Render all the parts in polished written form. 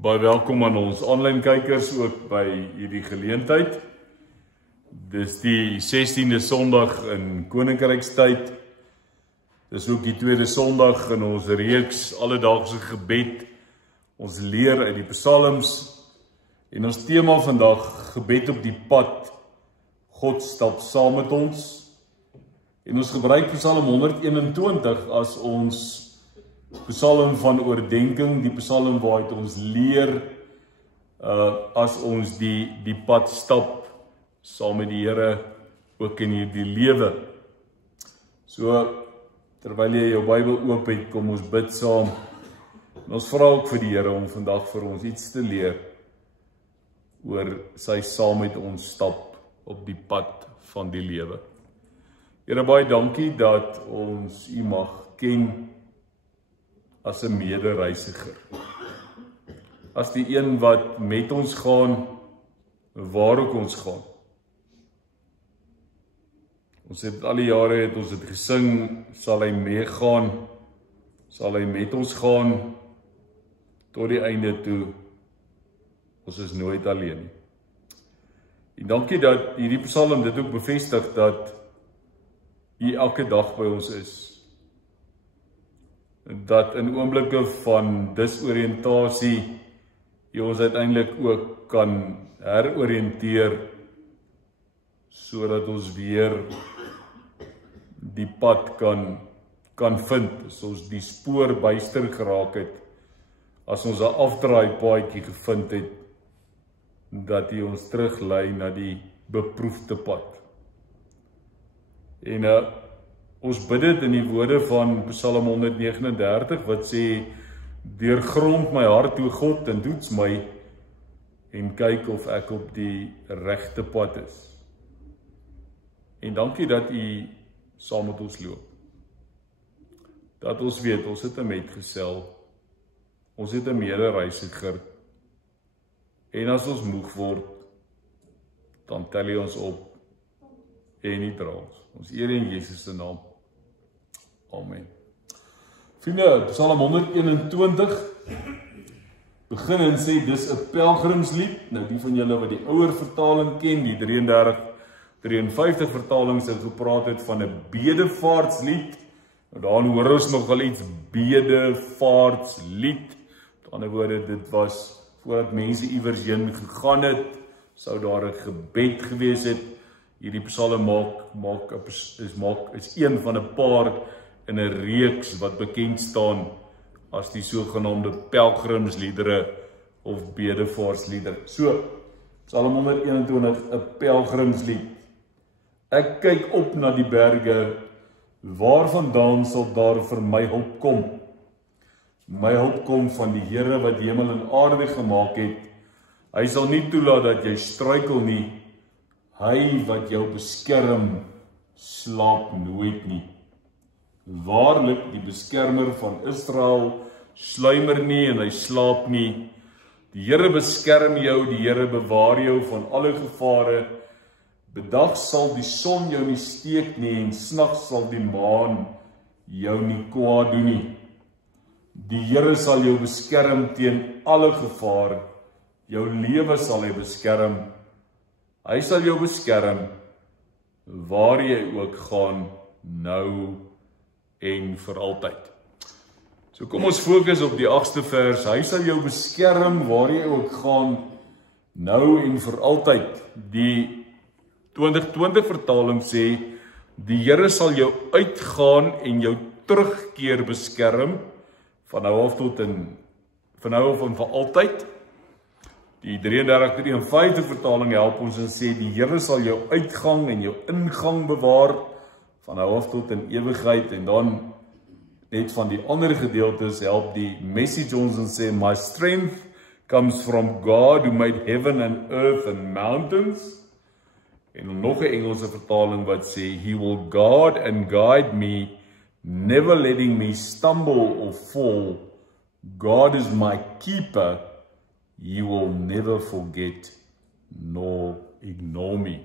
Baie welkom aan ons aanlyn kykers ook by hierdie geleentheid. Dis die 16de Sondag in Koninkrykstyd. Dis ook die tweede Sondag in ons reeks alledaagse gebed. Ons leer uit die Psalms en ons tema vandag gebed op die pad. God stap saam met ons. En ons gebruik Psalm 121 as ons Psalm van oordenking, die Psalm waaruit ons leer as ons die pad stap saam met die Here ook in hierdie lewe. So terwyl jy jou Bybel oop het, kom ons bid saam. En ons vra ook vir die Here om vandag vir ons iets te leer oor sy saam met ons stap op die pad van die lewe. Here, baie dankie dat ons U mag ken as 'n medereisiger. As die een wat met ons gaan, waar ook ons gaan. Ons het al die jare het ons het gesing, sal hy meegaan, sal hy met ons gaan, tot die einde toe, ons is nooit alleen nie. En dankie dat hierdie Psalm dit ook bevestig, dat U elke dag by ons is. Dat in oomblikke van disoriëntasie jy ons uiteindelik ook kan heroriënteer sodat ons weer die pad kan vind, as ons die spoor byster geraak het, as ons 'n afdraaipaadjie gevind het, dat hy ons teruglei na die beproefde pad. En ons bid dit in die woorde van Psalm 139 wat sê: deurgrond my hart, o God, en toets my en kyk of ek op die regte pad is. En dankie dat U saam met ons loop. Dat ons weet, ons het 'n metgesel, ons het 'n medereisiger. En as ons moeg word, dan tel U ons op en U dra ons. Ons eer in Jesus se naam. Amen. Vriende, Psalm 121 begin en sê dis 'n pelgrimslied. Nou die van julle wat die ouer vertaling ken, die 53 vertalings het gepraat het van 'n bedevaartslied. Nou daarin hoor ons nogal iets bedevaartslied. Met ander woorde, dit was voordat mense iewers heen gegaan het, sou daar 'n gebed gewees het. Hierdie Psalm is een van 'n paar in 'n reeks wat bekend staan as die sogenaamde pelgrimsliedere of bedevaartsliedere. So, Psalm 121, 'n pelgrimslied. Ek kyk op na die berge, waarvandaan sal daar vir my hulp kom? My hulp kom van die Here wat hemel en aarde gemaak het. Hy sal nie toelaat dat jy struikel nie. Hy wat jou beskerm, slaap nooit nie. Waarlik, die beskermer van Israel sluimer nie en hy slaap nie. Die Here beskerm jou, die Here bewaar jou van alle gevare. Bedag sal die son jou nie steek nie en snags sal die maan jou nie kwaad doen nie. Die Here sal jou beskerm teen alle gevaar. Jou lewe sal hy beskerm. Hy sal jou beskerm waar jy ook gaan, nou en vir altyd. So kom ons fokus op die 8ste vers. Hy sal jou beskerm waar jy ook gaan, nou en vir altyd. Die 2020 vertaling sê, die Here sal jou uitgaan en jou terugkeer beskerm, van nou af en vir altyd. Die 33:53 vertaling help ons en sê, die Here sal jou uitgang en jou ingang bewaar, van nou af tot in ewigheid. En dan net van die ander gedeeltes help die Message ons en sê, my strength comes from God who made heaven and earth and mountains. En nog 'n Engelse vertaling wat sê, he will guard and guide me, never letting me stumble or fall. God is my keeper, he will never forget nor ignore me.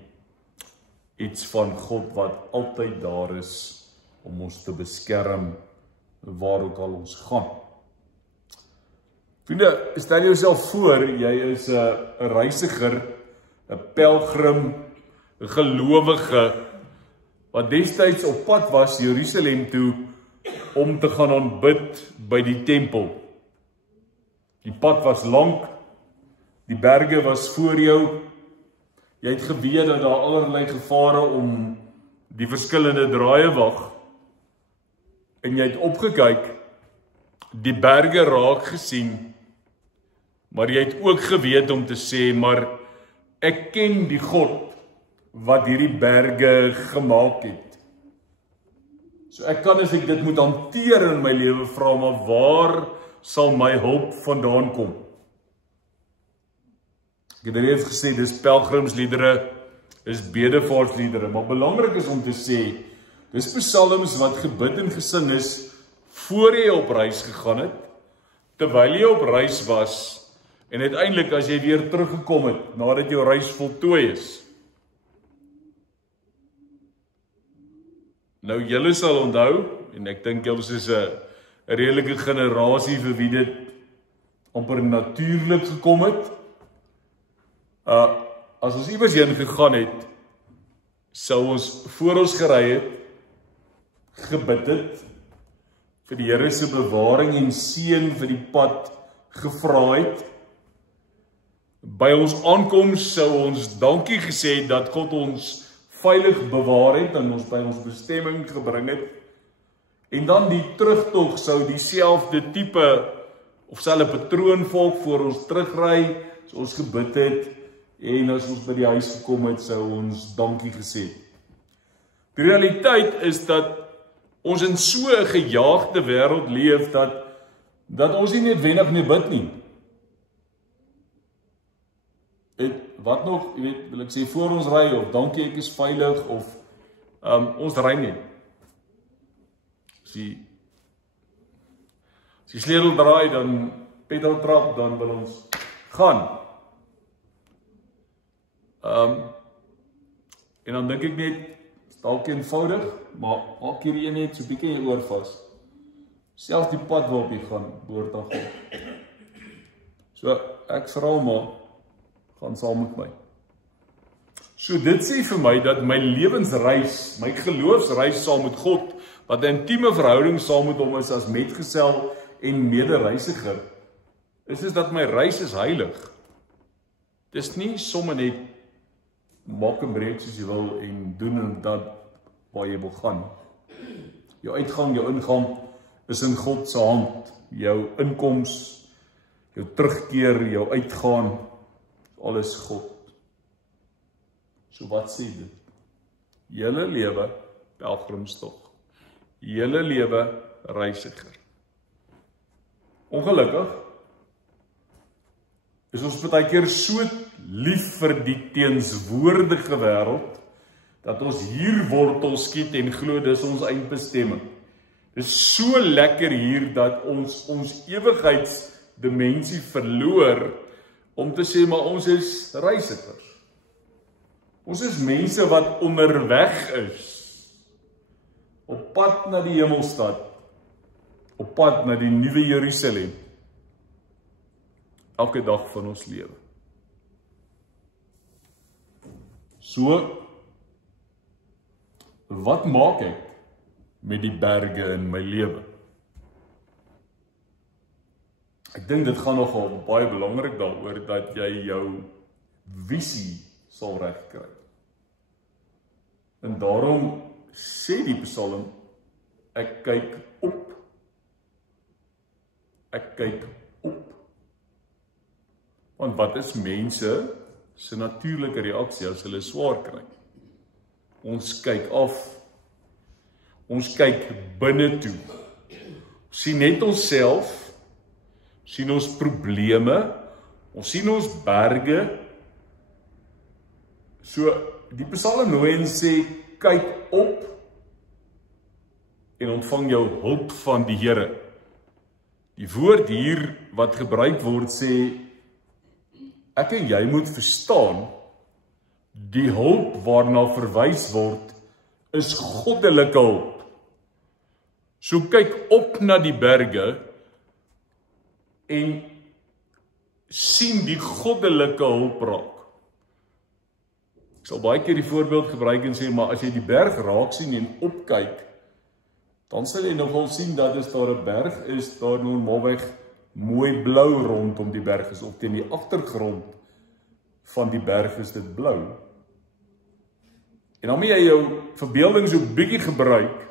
Iets van God wat altyd daar is om ons te beskerm waar ook al ons gaan. Vriende, stel jouself voor, jy is 'n reisiger, 'n pelgrim, 'n gelowige, wat destyds op pad was Jerusalem toe, om te gaan aanbid by die tempel. Die pad was lank, die berge was voor jou, jy het geweet dat daar allerlei gevare om die verskillende draaie wag, en jy het opgekyk, die berge raak gesien, maar jy het ook geweet om te sê, maar ek ken die God wat hierdie berge gemaak het. So ek kan as ek dit moet hanteer in my lewe vra, maar waar sal my hulp vandaan kom? Ek het reeds gesê, dis pelgrimsliedere, is bedevaartsliedere, maar belangrik is om te sê, dis psalms wat gebid en gesing is, voor jy op reis gegaan het, terwyl jy op reis was, en uiteindelik as jy weer teruggekom het, nadat jou reis voltooi is. Nou, julle sal onthou, en ek dink julle is 'n redelike generasie vir wie dit amper natuurlik gekom het. As ons iewers heen gegaan het, sou ons voor ons gery het, gebid het, vir die Here se bewaring en seën vir die pad gevra het. By ons aankoms sou ons dankie gesê het dat God ons veilig bewaar het en ons by ons bestemming gebring het. En dan die terugtog sou dieselfde tipe of selfe patroon volg voor ons terugry, so ons gebid het, en as ons by die huis gekom het, sou ons dankie gesê het. Die realiteit is dat ons in so 'n gejaagde wêreld leef, dat ons nie noodwendig meer bid nie. Wat nog, jy weet, wil ek sê, voor ons ry, of dankie ek is veilig, of ons ry nie. As die sleutel draai, dan pedal trap, dan wil ons gaan. En dan dink ek net, dalk eenvoudig, maar maak hierdie een net so bietjie in jou oor vas. Selfs die pad waarop jy gaan, behoort aan God. So, ek vra maar, gaan saam met my. So dit sê vir my dat my lewensreis, my geloofsreis saam met God, wat 'n intieme verhouding saam met hom is as metgesel en medereisiger, is dat my reis is heilig. Dis nie sommer net maak 'n breek soos jy wil en doen en dat waar jy wil gaan. Jou uitgang, jou ingang is in God se hand. Jou inkoms, jou terugkeer, jou uitgaan, alles God. So wat sê dit? Julle lewe pelgrimstog. Julle lewe reisiger. Ongelukkig is ons baie keer so lief vir die teenswoordige wêreld, dat ons hier wortel skiet en glo dis ons eindbestemming. Dis so lekker hier, dat ons ewigheidsdimensie verloor, om te sê, maar ons is reisigers. Ons is mense wat onderweg is, op pad na die hemelstad, op pad na die nuwe Jerusalem, elke dag van ons lewe. So, wat maak ek met die berge in my lewe? Ek dink dit gaan nogal baie belangrik daaroor dat jy jou visie sal regkry. En daarom sê die Psalm, ek kyk op. Ek kyk op. Want wat is mense se natuurlike reaksie as hulle swaar kry? Ons kyk af. Ons kyk binne toe. Ons sien net onsself, sien ons probleme, ons sien ons berge. So die Psalm nooi en sê, kyk op en ontvang jou hulp van die Here. Die woord hier wat gebruik word sê, ek en jy moet verstaan, die hulp waarna verwys word, is goddelike hulp. So kyk op na die berge, en sien die goddelike hulp raak. Ek sal baie keer die voorbeeld gebruik en sê, maar as jy die berg raak sien en opkyk, dan sal jy nogal sien dat as daar 'n berg is, daar normaalweg mooi blou rondom die berg is, of teen die agtergrond van die berg is dit blou. En dan moet jy jou verbeelding so bietjie gebruik,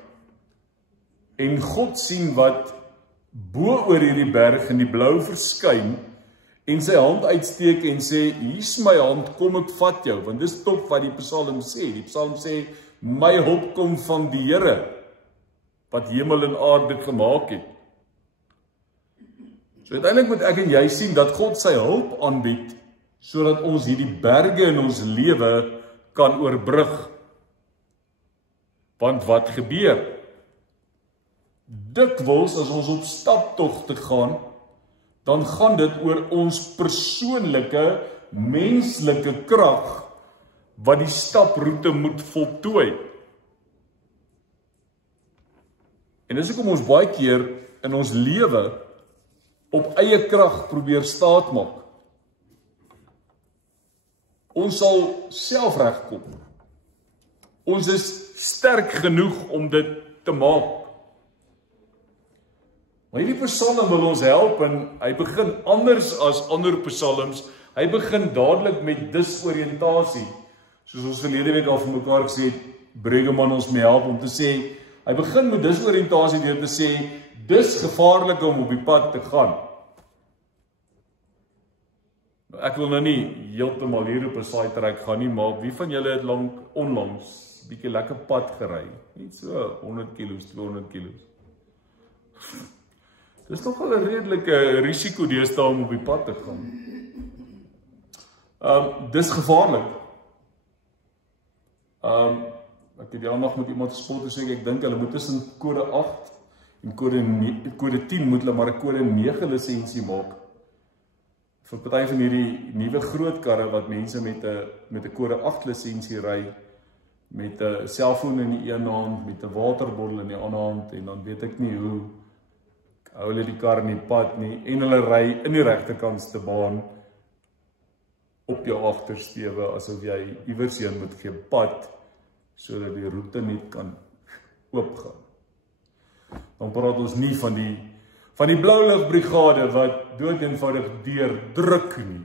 en God sien wat bo oor hierdie berg in die blou verskyn, en sy hand uitsteek en sê, hier's my hand, kom ek vat jou, want dis tog wat die Psalm sê. Die Psalm sê, my hulp kom van die Here, wat hemel en aarde gemaak het. So uiteindelik moet ek en jy sien dat God sy hulp aanbied, sodat ons hierdie berge in ons lewe kan oorbrug. Want wat gebeur? Dikwels as ons op staptogte gaan, dan gaan dit oor ons persoonlike, menslike krag, wat die staproete moet voltooi. En dis hoekom ons baie keer in ons lewe op eie krag probeer staat maak. Ons sal self regkom. Ons is sterk genoeg om dit te maak. Maar hierdie Psalm wil ons help en hy begin anders as ander psalms. Hy begin dadelik met disoriëntasie. Soos ons verlede week al vir mekaar gesê het, Bregeman ons mee help om te sê, hy begin met disoriëntasie deur te sê, dis gevaarlik om op die pad te gaan. Ek wil nou nie heeltemal hier op 'n saaitrek gaan nie, maar wie van julle het onlangs bietjie lekker pad gery? Net so 100 kilos, 200 kilos. Dis nogal 'n redelike risiko deesdae om op die pad te gaan. Dis gevaarlik. Ek het die aandag met iemand gespot en sê, ek dink hulle moet tussen kode 8 en kode 10 moet hulle maar 'n kode 9 lisensie maak. Vir party van hierdie nuwe groot karre wat mense met 'n kode 8 lisensie ry, met 'n selfoon in die een hand, met 'n waterbottel in die ander hand, en dan weet ek nie hoe hou hulle die kar in die pad nie, en hulle ry in die regterkantste baan op jou agtersteewe, asof jy iewers heen moet gee pad, sodat die roete net kan oopgaan. Dan praat ons nie van die Blouligbrigade wat dood eenvoudig deurdruk nie.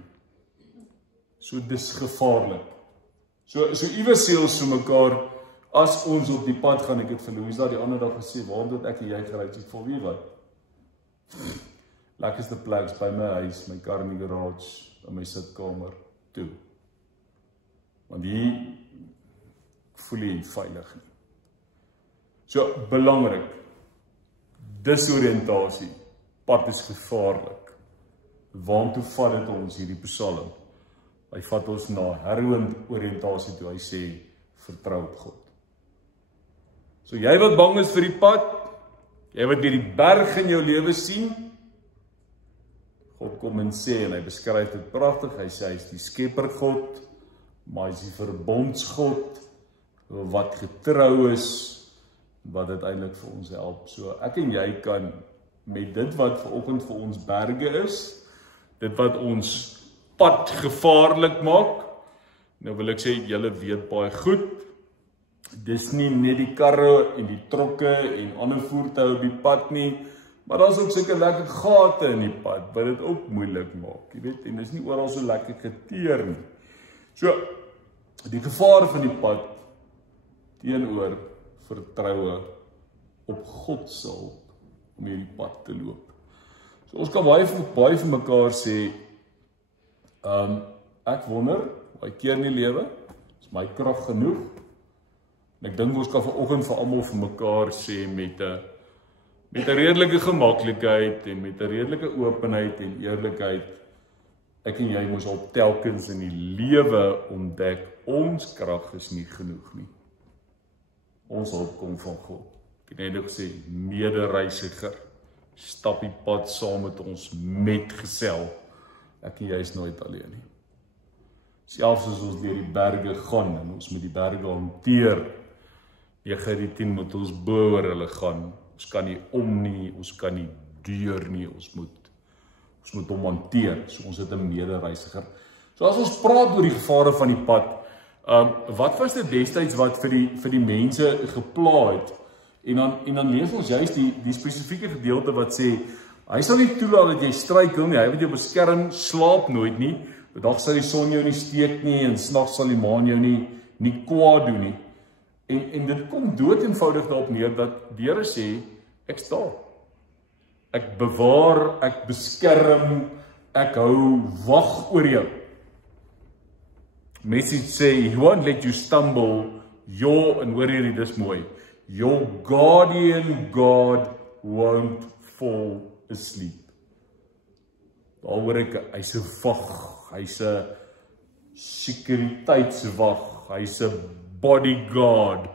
So dis gevaarlik. So iewers sê ons vir mekaar, as ons op die pad gaan, ek het vir Louisa die ander dag gesê, waarom het ek en jy gery? Ek voel wie wat? Lekkerste plek by my huis, my kar in die garage, in my sitkamer toe. Want hier voel jy veilig nie. So belangrik, disoriëntasie, pad is gevaarlik. Waartoe vat dit ons hierdie Psalm? Hy vat ons na heroriëntasie toe, hy sê, vertrou op God. So jy wat bang is vir die pad, jy wat die berg in jou lewe sien, God kom en sê, en hy beskryf dit pragtig, hy sê, hy is die skepper God, maar hy is die verbondsgod, wat getrou is, wat uiteindelik vir ons help. So ek en jy kan met dit wat vanoggend vir ons berge is, dit wat ons pad gevaarlik maak, nou wil ek sê, julle weet baie goed, dis nie net die karre en die trokke en ander voertuie op die pad nie, maar daar is ook sulke lekker gate in die pad, wat dit ook moeilik maak, jy weet, en dis nie oral so lekker geteer nie. So, die gevaar van die pad, teenoor vertroue op God se hulp om hierdie pad te loop. So ons kan baie vir mekaar sê, ek wonder, baie keer in die lewe, is my krag genoeg? En ek dink ons kan vanoggend vir almal vir mekaar sê met 'n redelike gemaklikheid en met 'n redelike openheid en eerlikheid, ek en jy moes al telkens in die lewe ontdek, ons krag is nie genoeg nie. Ons hulp kom van God. Ek het net gesê, medereisiger, stap die pad saam met ons, metgesel. Ek en jy is nooit alleen nie. Selfs as ons deur die berge gaan en ons moet die berge hanteer, 9:10 moet ons bo oor hulle gaan. Ons kan nie om nie, ons kan nie deur nie, ons moet Ons moet hom hanteer, so ons het 'n medereisiger. So as ons praat oor die gevare van die pad, wat was dit destyds wat vir die mense gepla het? En dan lees ons juist die spesifieke gedeelte wat sê, hy sal nie toelaat dat jy struikel nie, hy wil jou beskerm, slaap nooit nie, bedag sal die son jou nie steek nie, en snags sal die maan jou nie kwaad doen nie. En dit kom dood eenvoudig daarop neer, dat die Here sê, ek staan. Ek bewaar, ek beskerm, ek hou wag oor jou. Message sê, he won't let you stumble, en hoor hierdie, dis mooi, your guardian God won't fall asleep. Daar hoor ek, hy's 'n wag, hy's 'n sekuriteitswag, hy's 'n bodyguard,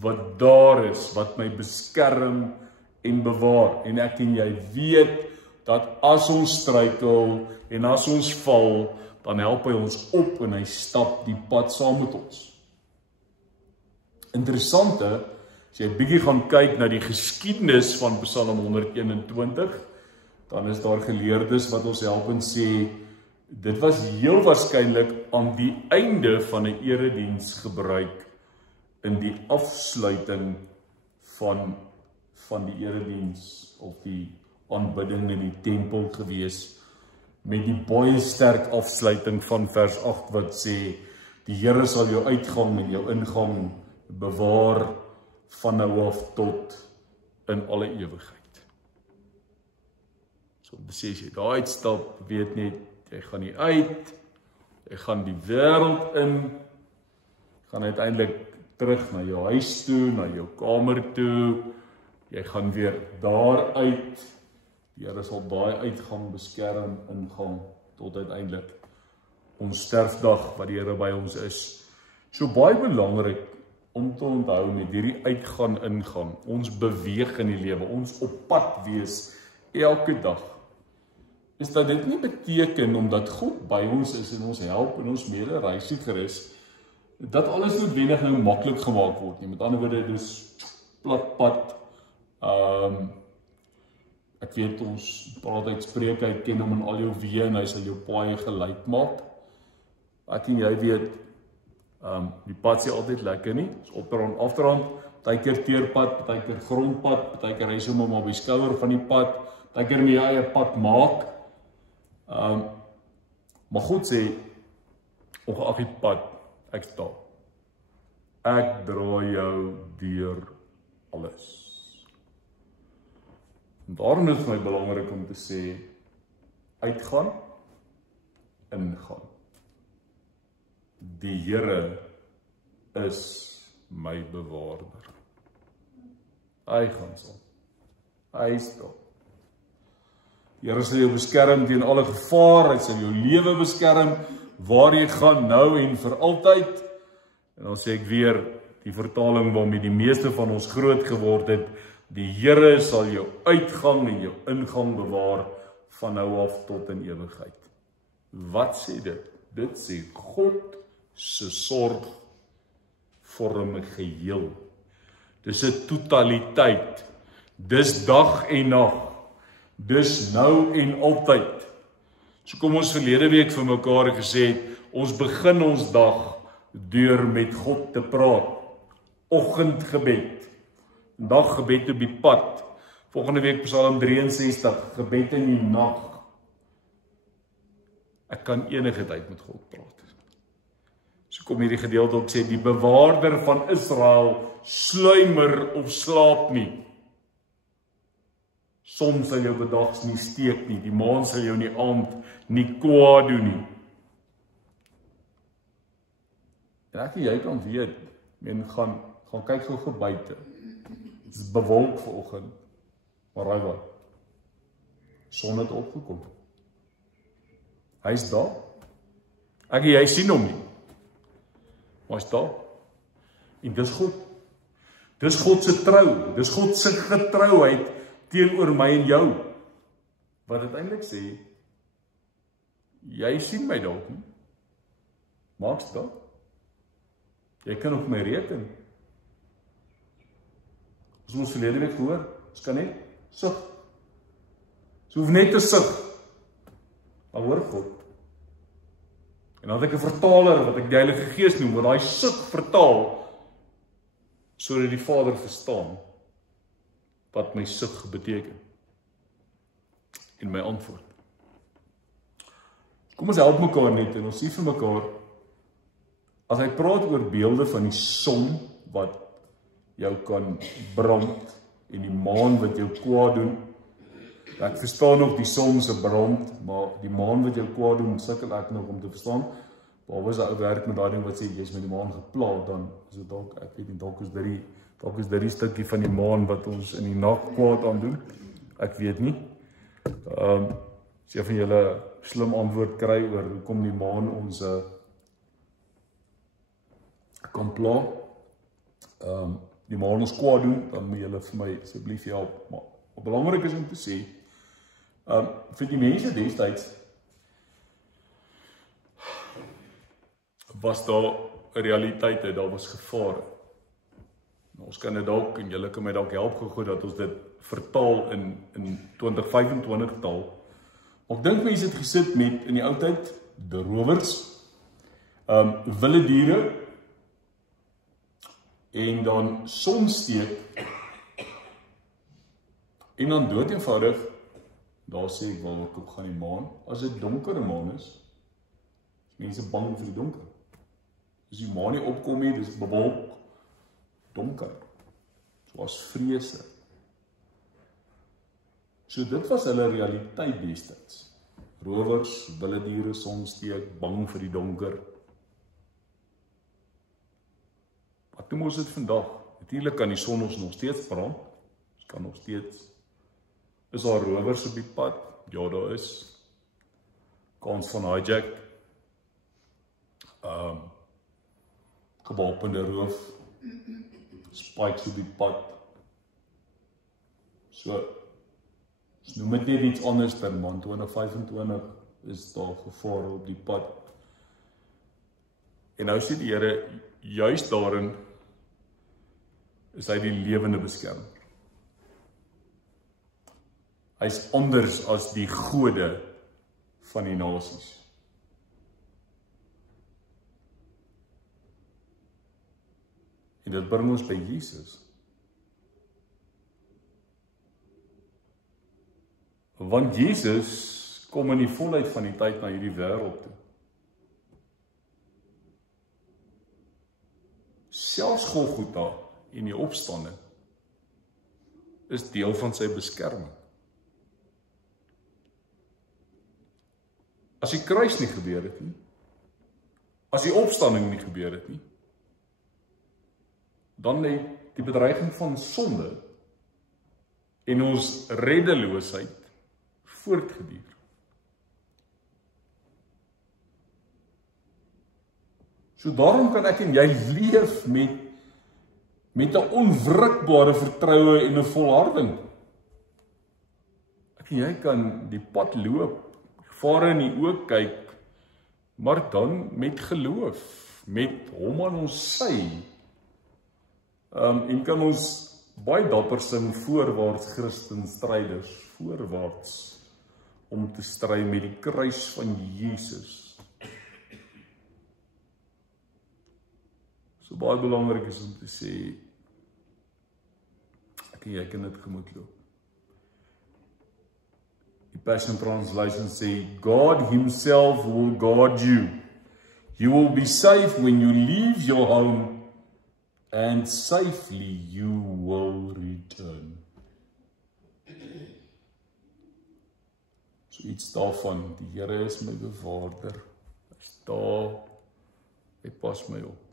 wat daar is, wat my beskerm en bewaar. En ek en jy weet, dat as ons struikel, en as ons val, dan help hy ons op, en hy stap die pad saam met ons. Interessante, as jy 'n bietjie gaan kyk na die geskiedenis van Psalm 121, dan is daar geleerdes wat ons help en sê, dit was heel waarskynlik aan die einde van 'n erediens gebruik in die afsluiting van die erediens of die aanbidding in die tempel gewees, met die baie sterk afsluiting van vers 8 wat sê, die Here sal jou uitgang en jou ingang bewaar van nou af tot in alle ewigheid. So om te sê, as jy daar uitstap, weet net, jy gaan nie uit, jy gaan die wêreld in, gaan uiteindelik terug na jou huis toe, na jou kamer toe, jy gaan weer daar uit, die Here sal daai uitgang beskerm, ingang, tot uiteindelik ons sterfdag, wat die Here by ons is. So baie belangrik, om te onthou met hierdie uitgaan, ingaan, ons beweeg in die lewe, ons op pad wees, elke dag, is dat dit nie beteken, omdat God by ons is, en ons help, en ons medereisiger is, dat alles noodwendig nou maklik gemaak word nie. Met ander woorde, dis plat pad, ek weet ons praat uit Spreuke, hy ken hom in al jou weë, en hy sal jou paaie gelyk maak. Ek en jy weet, die pad sê altyd lekker nie, is oprand, afrand, partykeer teerpad, partykeer grondpad, partykeer hy sommer maar op die skouer van die pad, partykeer my eie pad maak. Maar God sê, ongeag die pad, ek staan. Ek dra jou deur alles. En daarom is het vir my belangrik om te sê, uitgaan, ingaan. Die Here is my bewaarder. Hy gaan saam. Hy staan. Die Here sal jou beskerm teen alle gevaar, hy sal jou lewe beskerm, waar jy gaan nou en vir altyd. En dan sê ek weer, die vertaling waarmee die meeste van ons groot geword het, die Here sal jou uitgang en jou ingang bewaar, van nou af tot in ewigheid. Wat sê dit? Dit sê, God se sorg vorm 'n geheel. Dis 'n totaliteit. Dis dag en nag. Dis nou en altyd. So kom ons verlede week vir mekaar gesê het, ons begin ons dag deur met God te praat. Oggendgebed. Daggebed op die pad. Volgende week Psalm 63, gebed in die nag. Ek kan enige tyd met God praat. So kom hierdie gedeelte op sê, die bewaarder van Israel sluimer of slaap nie. Son sal jou bedags nie steek nie, die maan sal jou nie aand nie kwaad doen nie. En ek en jy kan weet, men gaan kyk gou buite. Dit is bewolk vanoggend, maar raai wat? Son het opgekom. Hy is daar. Ek en jy sien hom nie. Maar hy is daar. En dis God. Dis God se trou. Dis God se getrouheid teenoor my en jou. Wat dit eintlik sê, jy sien my dalk nie. Maak's daar. Jy kan op my reken. As ons verlede week gehoor, ons kan net sug. Ons hoef net te sug. Maar hoor God. En dan het ek 'n vertaler wat ek die Heilige Gees noem, wat daai suk vertaal, sodat die Vader verstaan wat my suk beteken. En my antwoord. Kom ons help mekaar net en ons sê vir mekaar, as hy praat oor beelde van die son wat jou kan brand en die maan wat jou kwaad doen. Ek verstaan nog die son se brand, maar die maan wat jou kwaad doen, sukkel ek nog om te verstaan. Behalwe as ek werk met daai ding wat sê jy's met die maan geplaag, dan is dit dalk, ek weet nie, dalk is dit die stukkie van die maan wat ons in die nag kwaad aan doen. Ek weet nie. As jy van julle slim antwoord kry oor hoekom die maan ons kan pla, die maan ons kwaad doen, dan moet julle vir my asseblief help. Maar wat belangrik is om te sê, vir die mense destyds was daar 'n realiteit, daar was gevare. Nou, ons kan dit dalk, en julle kan my dalk help gou dat ons dit vertaal in 2025 taal. Maar ek dink mense het gesit met, in die ou tyd, die rowers, wilde diere, en dan sonsteek, en dan dood eenvoudig, daar sê ek wel, ek gaan die maan, as dit donkere maan is mense bang vir die donker. As die maan nie opkom nie, dis bewolk, donker, soos vrese. So dit was hulle realiteit destyds. Rowers, wilde diere, sonsteek, bang vir die donker. Wat doen ons dit vandag? Natuurlik kan die son ons nog steeds brand. Ons kan nog steeds. Is daar rowers op die pad? Ja, daar is. Kans van hijack. Gewapende roof. Spikes op die pad. So, ons noem dit net iets anders dan, man. 2025 is daar gevaar op die pad. En nou sê die Here, juis daarin is hy die lewende beskermer. Hy is anders as die gode van die nasies. En dit bring ons by Jesus. Want Jesus kom in die volheid van die tyd na hierdie wêreld toe. Selfs Golgotha en die opstanding is deel van sy beskerming. As die kruis nie gebeur het nie, as die opstanding nie gebeur het nie, dan lê die bedreiging van sonde en ons reddeloosheid voortgeduur. So daarom kan ek en jy leef met 'n onwrikbare vertroue en 'n volharding. Ek en jy kan die pad loop, gevare in die oë kyk, maar dan met geloof, met hom aan ons sy. En kan ons baie dapper sing voorwaarts Christen stryders, voorwaarts om te stry met die kruis van Jesus. So baie belangrik is om te sê, ek en jy kan dit gemoed loop. Die Passion Translation sê, God himself will guard you. You will be safe when you leave your home, and safely you will return. So iets daarvan, die Here is my bewaarder. Hy is daar, hy pas my op.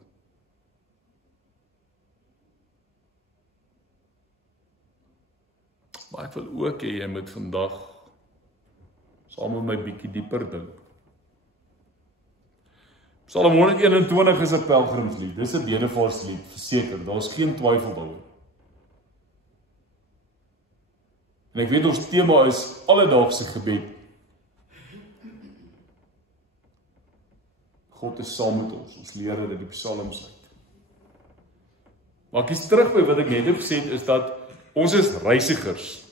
Maar ek wil ook hê jy moet vandag saam met my bietjie dieper dink. Psalm 121 is 'n pelgrimslied, dis 'n bedevaarslied, verseker, daar's geen twyfel daaroor. En ek weet ons tema is alledaagse gebed. God is saam met ons leer dit uit die psalms uit. Maar ek is terug by wat ek net gesê het, is dat ons is reisigers.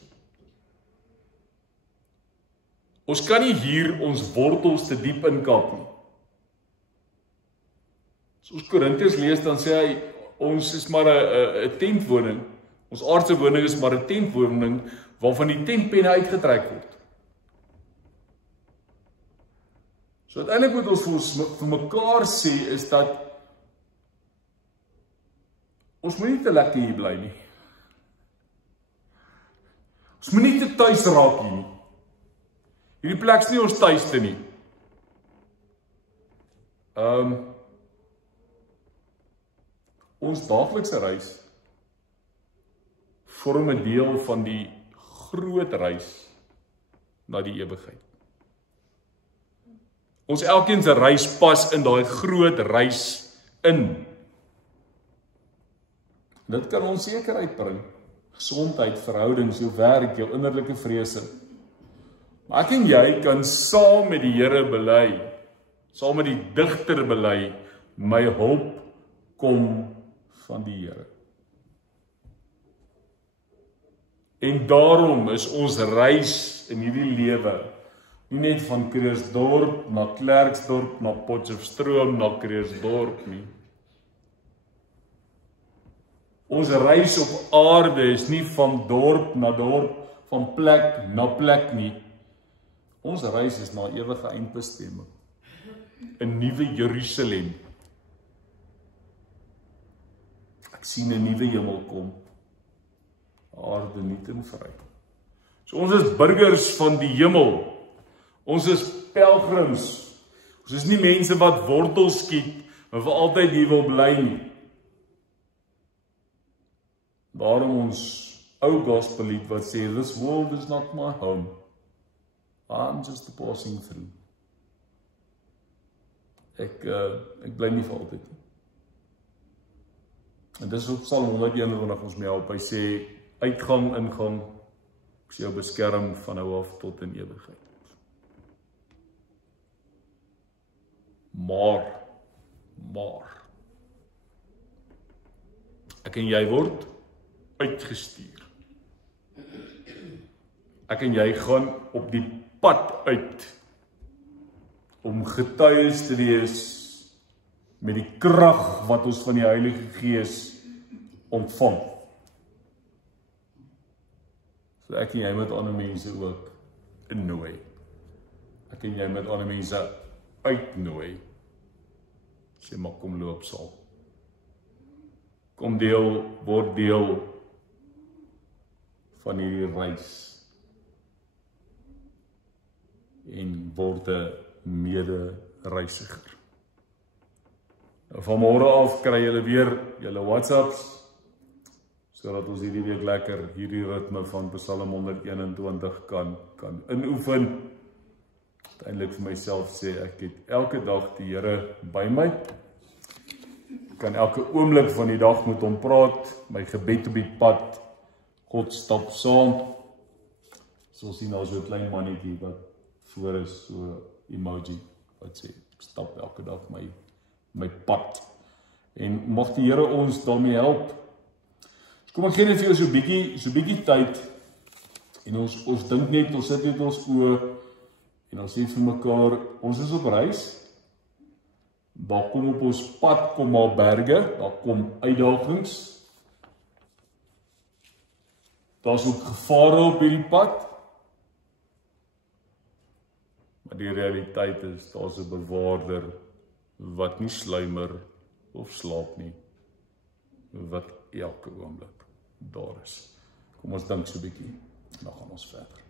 Ons kan nie hier ons wortels te diep inkap nie. As ons Korintiërs lees, dan sê hy, ons is maar 'n tentwoning. Ons aardse woning is maar 'n tentwoning waarvan die tentpenne uitgetrek word. So uiteindelik moet ons vir mekaar sê is dat ons moet nie te lekker hier bly nie. Ons moet nie te tuis raak hier nie. Hierdie plek is nie ons tuiste nie. Ons daaglikse reis vorm 'n deel van die groot reis na die ewigheid. Ons elkeen se reis pas in daai groot reis in. Dit kan ons sekerheid bring. Gesondheid, verhoudings, jou werk, jou innerlike vrese. Maar ek en jy kan saam met die Here bely, saam met die digter bely, my hulp kom van die Here. En daarom is ons reis in hierdie lewe nie net van Krugersdorp na Klerksdorp, na Potchefstroom, na Krugersdorp nie. Ons reis op aarde is nie van dorp na dorp, van plek na plek nie. Ons reis is na ewige eindbestemming. 'n Nuwe Jerusalem. Ek sien 'n nuwe hemel kom. Aarde nuut en vry. So ons is burgers van die hemel. Ons is pelgrims. Ons is nie mense wat wortels skiet en vir altyd hier wil bly nie. Daarom ons ou gospellied wat sê, this world is not my home. I'm just passing through. Ek bly nie vir altyd nie. En dis op Psalm 121 ons mee help. Hy sê, uitgang, ingang, ek sê jou beskerm van nou af tot in ewigheid. Maar, ek en jy word uitgestuur. Ek en jy gaan op die pad uit om getuies te wees met die krag wat ons van die Heilige Gees ontvang. So ek en jy met ander mense ook innooi. Ek en jy met ander mense uitnooi. Sê maar kom loop saam. Kom word deel van hierdie reis en word 'n mede-reisiger. Van môre af kry julle weer julle WhatsApps sodat ons hierdie week lekker hierdie ritme van Psalm 121 kan inoefen. Uiteindelik vir myself sê ek het elke dag die Here by my. Ek kan elke oomblik van die dag met hom praat, my gebed op die pad. God stap saam. So sien nou so 'n klein mannetjie wat voor is, so emoji wat sê ek stap elke dag my pad. En mag die Here ons daarmee help. Kom ek gee net vir jou so bietjie tyd en ons dink net, ons sit net ons oë en ons sê vir mekaar, ons is op reis. Daar kom op ons pad kom maar berge, daar kom uitdagings. Daar's ook gevare op hierdie pad. Maar die realiteit is, daar's 'n bewaarder wat nie sluimer of slaap nie, wat elke oomblik daar is. Kom ons dink so 'n bietjie, dan gaan ons verder.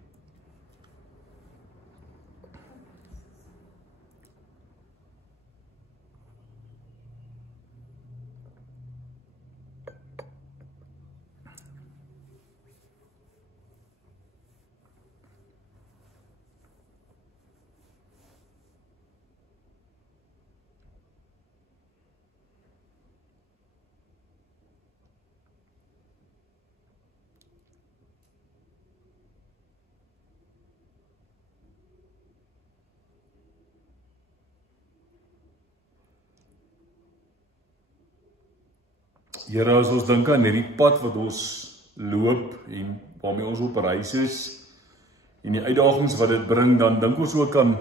Here, as ons dink aan hierdie pad wat ons loop en waarmee ons op reis is, en die uitdagings wat dit bring, dan dink ons ook aan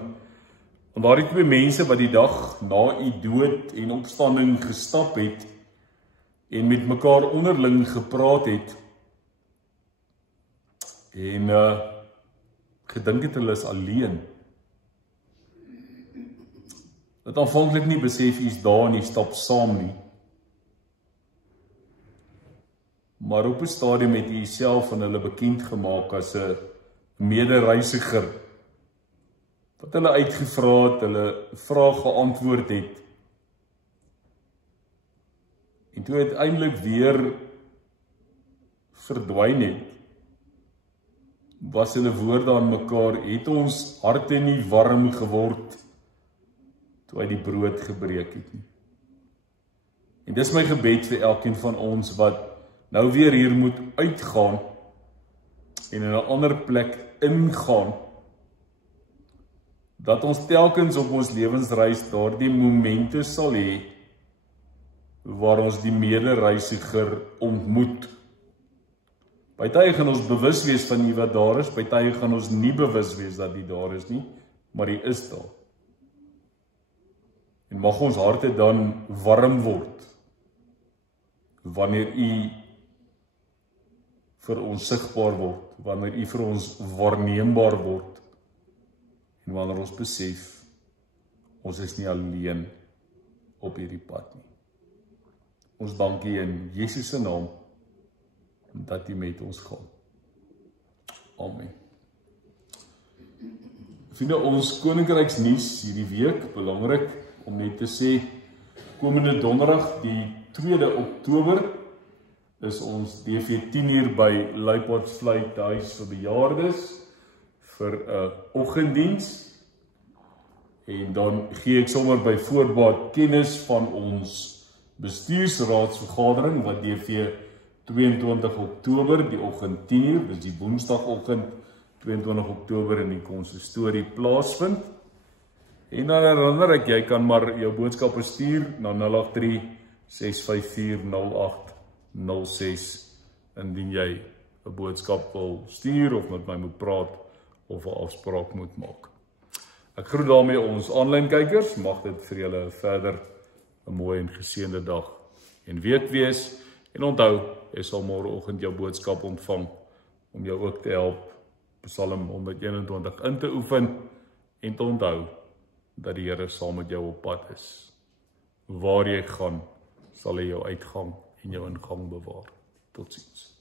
daardie twee mense wat die dag na u dood en opstanding gestap het en met mekaar onderling gepraat het en gedink het hulle is alleen. Dat aanvanklik nie besef u is daar en u stap saam nie. Maar op 'n stadium het u self aan hulle bekend gemaak as 'n medereisiger. Wat hulle uitgevra het, hulle vrae geantwoord het. En toe uiteindelik weer verdwyn het, was hulle woorde aan mekaar, het ons harte nie warm geword toe hy die brood gebreek het nie. En dis my gebed vir elkeen van ons wat nou weer hier moet uitgaan en in 'n ander plek ingaan, dat ons telkens op ons lewensreis daardie momente sal hê waar ons die medereisiger ontmoet. Party gaan ons bewus wees van die wat daar is, party gaan ons nie bewus wees dat die daar is nie, maar die is daar. En mag ons harte dan warm word wanneer u vir ons sigbaar word, wanneer u vir ons waarneembaar word en wanneer ons besef ons is nie alleen op hierdie pad nie. Ons dank u in Jesus se naam dat u met ons gaan. Amen. Vriende, ons koninkryksnuus hierdie week, belangrik om net te sê, komende donderdag die 2 Oktober is ons DV10 hier by Luipotdsvlei huis vir bejaardes vir 'n oggenddiens. En dan gee ek sommer by voorbaat kennis van ons bestuursraadsvergadering wat DV 22 Oktober die oggend 10:00, dis die woensdagoggend 22 Oktober in die konsistorie plaasvind. En dan herinner ek, jy kan maar jou boodskappe stuur na 083 654 0806 indien jy 'n boodskap wil stuur of met my moet praat of 'n afspraak moet maak. Ek groet daarmee ons aanlyn kykers, mag dit vir julle verder 'n mooi en geseënde dag en week wees. En onthou, jy sal môreoggend jou boodskap ontvang om jou ook te help Psalm 121 in te oefen en te onthou dat die Here saam met jou op pad is. Waar jy gaan, sal hy jou uitgang en jou ingang bewaar. Totsiens.